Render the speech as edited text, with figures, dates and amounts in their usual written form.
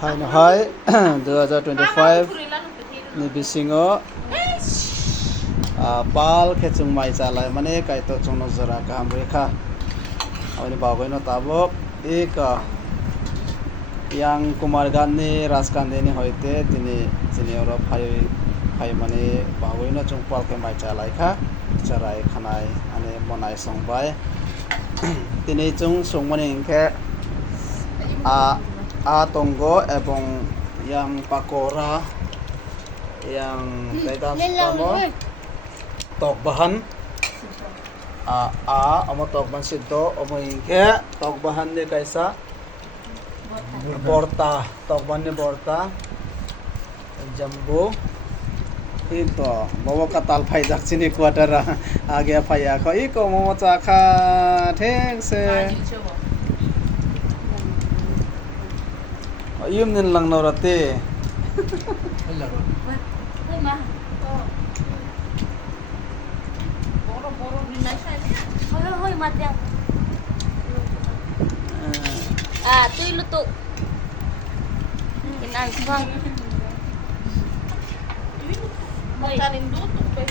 Hi no hi 2025 ni bisingo pal khechung mai chalai mane kai to chungno jora ka amrekha awni bagoi no tabok ek yang Kumar Gandhi Rajkandhi ni hoite tini oro phai mane bagoi no chung pal ke mai chalai kha charai khanai ane monai songbai tini chung songmani ingke Tongo ebong yang pakora yang kaitan tamo tok bahan amo tok bahan siddo amo ingke tok bahan ni kaisa borta tok bahan ni borta jambu ito bawa katal phai jak chini quarter age phai akho iko momo cha kha theng se yum nin lang no rate Hoy matya. Tuy luto. Kinang bang. Hoy. Kanin luto.